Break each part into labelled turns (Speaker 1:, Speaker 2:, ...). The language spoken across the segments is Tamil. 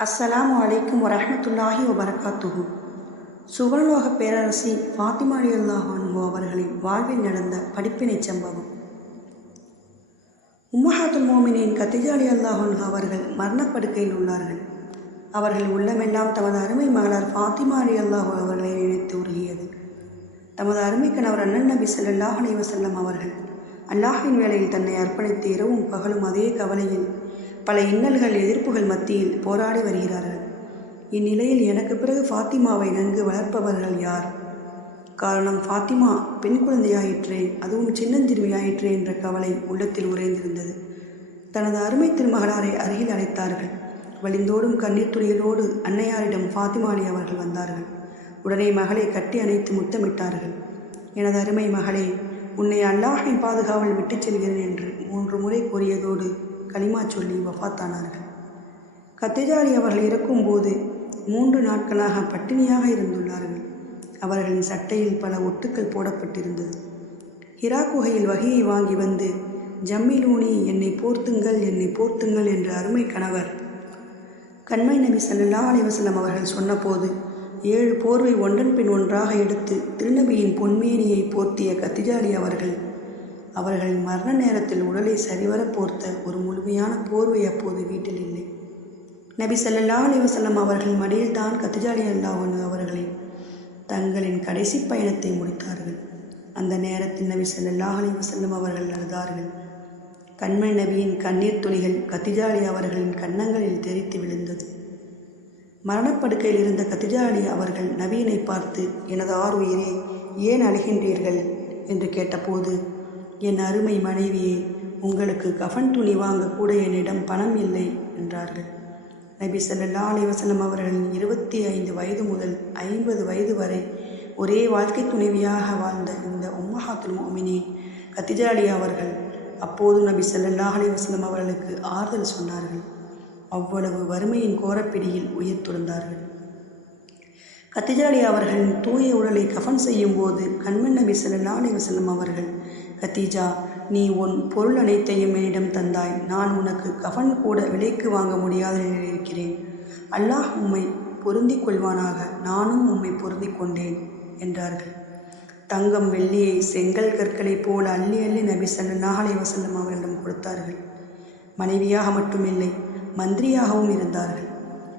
Speaker 1: அஸ்ஸலாமு அலைக்கும் வரமத்துல்லாஹி வபரகாத்துஹு. சுவர்லோக பேரரசி ஃபாத்திமா அலி அல்லாஹான்ஹு அவர்களின் வாழ்வில் நடந்த படிப்பினை சம்பவம். உம்மஹாத்துல் மோமினின் கத்திஜா அலி அல்லாஹான்ஹு அவர்கள் மரணப்படுக்கையில் உள்ளார்கள். அவர்கள் உள்ளமெல்லாம் தமது அருமை மகளார் ஃபாத்திமா அலி அல்லாஹு அவர்களை நினைத்து உருகியது. தமது அருமை கணவர் அண்ணன் நபி சல்லாஹ் அலைஹி வஸல்லம் அவர்கள் அல்லாஹின் வேலையில் தன்னை அர்ப்பணித்து இரவும் பகலும் அதே கவலையில் பல இன்னல்கள் எதிர்ப்புகள் மத்தியில் போராடி வருகிறார்கள். இந்நிலையில் எனக்கு பிறகு ஃபாத்திமாவை நன்கு வளர்ப்பவர்கள் யார்? காரணம் ஃபாத்திமா பெண் குழந்தையாயிற்றே அதுவும் சின்னஞ்சிறுமியாயிற்றே என்ற கவலை உள்ளத்தில் உறைந்திருந்தது. தனது அருமை திருமகளாரை அருகில் அழைத்தார்கள். வழிந்தோடும் கண்ணீர் துளிகளோடு அன்னையாரிடம் ஃபாத்திமாலி அவர்கள் வந்தார்கள். உடனே மகளை கட்டி அணைத்து முத்தமிட்டார்கள். எனது அருமை மகளே உன்னை அல்லாஹின் பாதுகாவல் விட்டுச் செல்கிறேன் என்று மூன்று முறை கூறியதோடு களிமா சொல்லி வஃத்தானார்கள். கத்திஜாலி அவர்கள் இறக்கும்போது மூன்று நாட்களாக பட்டினியாக இருந்துள்ளார்கள். அவர்களின் சட்டையில் பல ஒட்டுக்கள் போடப்பட்டிருந்தது. ஹிரா குகையில் வகையை வாங்கி வந்து ஜம்மிலூனி என்னை போர்த்துங்கள் என்னை போர்த்துங்கள் என்ற அருமை கணவர் கண்மை நபி சல்லா அலிவசல்லம் அவர்கள் சொன்னபோது ஏழு போர்வை ஒன்றன் பின் ஒன்றாக எடுத்து திருநபியின் பொன்மேனியை போர்த்திய கத்திஜாலி அவர்கள் அவர்களின் மரண நேரத்தில் உடலை சரிவர போர்த்த ஒரு முழுமையான போர்வை அப்போது வீட்டில் இல்லை. நபி சல்லா அலிவசல்லம் அவர்கள் மடியில் தான் கத்திஜாலி அல்லாஹன் அவர்களை தங்களின் கடைசி பயணத்தை முடித்தார்கள். அந்த நேரத்தில் நபி சல்லா அலிவசல்லம் அவர்கள் அழுதார்கள். கண்மை நபியின் கண்ணீர் துளிகள் கத்திஜாலி அவர்களின் கன்னங்களில் தெரித்து விழுந்தது. மரணப்படுக்கையில் இருந்த கத்திஜாலி அவர்கள் நவீனை பார்த்து எனது ஆறு உயிரே ஏன் அழுகின்றீர்கள்? என்று கேட்டபோது என் அருமை மனைவியே உங்களுக்கு கஃன் துணி வாங்க கூட என்னிடம் பணம் இல்லை என்றார்கள். நபி சல்லா அலைவசலம் அவர்களின் இருபத்தி ஐந்து வயது முதல் ஐம்பது வயது வரை ஒரே வாழ்க்கை துணைவியாக வாழ்ந்த இந்த உம்மஹாத்துல் மோமினி கத்திஜாலி அவர்கள் அப்போது நபி சல்லா அலைவசலம் அவர்களுக்கு ஆறுதல் சொன்னார்கள். அவ்வளவு வறுமையின் கோரப்பிடியில் உயிர் துறந்தார்கள். கத்திஜாலி அவர்களின் தூய உடலை கஃன் செய்யும் போது கண்மன் நபி சல்லா அலைவசல்லம் அவர்கள் கத்தீஜா நீ உன் பொருள் அனைத்தையும் என்னிடம் தந்தாய். நான் உனக்கு கஃன் கூட விலைக்கு வாங்க முடியாத நிலையில் இருக்கிறேன் அல்லாஹ் உம்மை பொருந்திக் கொள்வானாக. நானும் உம்மை பொருந்திக் கொண்டேன் என்றார்கள். தங்கம் வெள்ளியை செங்கல் கற்களைப் போல அள்ளி அள்ளி நபி சல்லாஹ் அலை வசல்லம் அவர்களிடம் கொடுத்தார்கள். மனைவியாக மட்டுமில்லை மந்திரியாகவும் இருந்தார்கள்.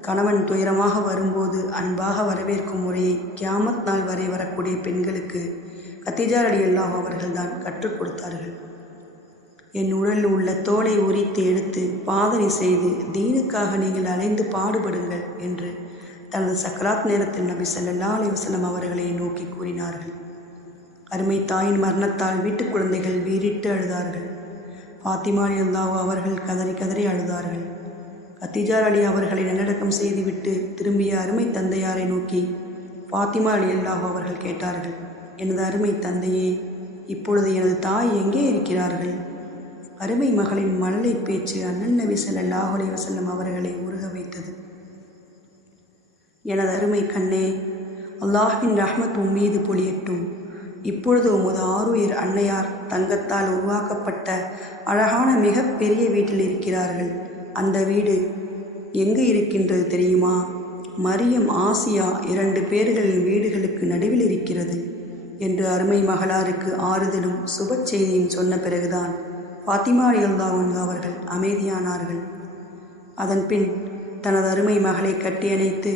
Speaker 1: கணவன் துயரமாக வரும்போது அன்பாக வரவேற்கும் முறையை கியாமத் நாள் வரை வரக்கூடிய பெண்களுக்கு கத்திஜார் அடி அல்லாஹ் அவர்கள்தான் கற்றுக் கொடுத்தார்கள். என் உடலில் உள்ள தோலை உரித்து எடுத்து பாதனை செய்து தீனுக்காக நீங்கள் அலைந்து பாடுபடுங்கள் என்று தனது சக்கராத் நேரத்தில் நபி சல்லா அலி வசலம் அவர்களை நோக்கி கூறினார்கள். அருமை தாயின் மரணத்தால் வீட்டுக் குழந்தைகள் வீறிட்டு அழுதார்கள். பாத்திமா அலி அல்லாஹ் அவர்கள் கதறி கதறி அழுதார்கள். கத்திஜார் அலி அவர்களை நல்லடக்கம் செய்துவிட்டு திரும்பிய அருமை தந்தையாரை நோக்கி ஃபாத்திமா அலி அல்லாஹ் அவர்கள் கேட்டார்கள் எனது அருமை தந்தையே இப்பொழுது எனது தாய் எங்கே இருக்கிறார்கள் அருமை மகளின் மழலை பேச்சு அண்ணன் நபி சல்லாஹ் அலி வசல்லம் அவர்களை உருக வைத்தது. எனது அருமை கண்ணே அல்லாஹின் ரஹ்மத் உன் மீது பொழியட்டும். இப்பொழுது உமது ஆறுயிர் அன்னையார் தங்கத்தால் உருவாக்கப்பட்ட அழகான மிக பெரிய வீட்டில் இருக்கிறார்கள். அந்த வீடு எங்கு இருக்கின்றது தெரியுமா? மரியம் ஆசியா இரண்டு பேர்களின் வீடுகளுக்கு நடுவில் இருக்கிறது என்று அருமை மகளாருக்கு ஆறுதலும் சுப செய்தியும் சொன்ன பிறகுதான் ஃபாத்திமா அலியல்லாவன் அவர்கள் அமைதியானார்கள். அதன்பின் தனது அருமை மகளை கட்டியணைத்து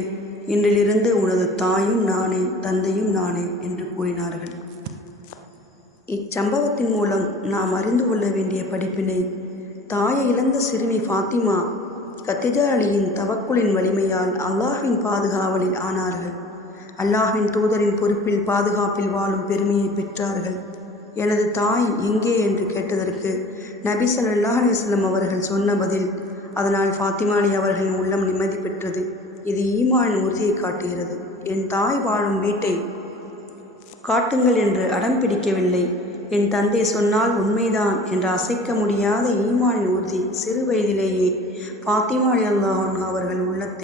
Speaker 1: இன்றிலிருந்து உனது தாயும் நானே தந்தையும் நானே என்று கூறினார்கள். இச்சம்பவத்தின் மூலம் நாம் அறிந்து கொள்ள வேண்டிய படிப்பினை தாயை இழந்த சிறுமி ஃபாத்திமா கத்திஜா அலியின் தவக்குளின் வலிமையால் அல்லாஹின் பாதுகாவலில் ஆனார்கள். அல்லாஹின் தூதரின் பொறுப்பில் பாதுகாப்பில் வாழும் பெருமையை பெற்றார்கள். எனது தாய் எங்கே என்று கேட்டதற்கு நபி சல்லாஹ் அலிஸ்லம் அவர்கள் சொன்ன பதில் அதனால் ஃபாத்திமாலி அவர்களின் உள்ளம் நிம்மதி பெற்றது. இது ஈமானின் உறுதியை காட்டுகிறது. என் தாய் வாழும் வீட்டை காட்டுங்கள் என்று அடம் பிடிக்கவில்லை. என் தந்தை சொன்னால் உண்மைதான் என்று அசைக்க முடியாத ஈமானின் உறுதி சிறு வயதிலேயே ஃபாத்திமா அல்லாஹன் அவர்கள் உள்ளத்தில்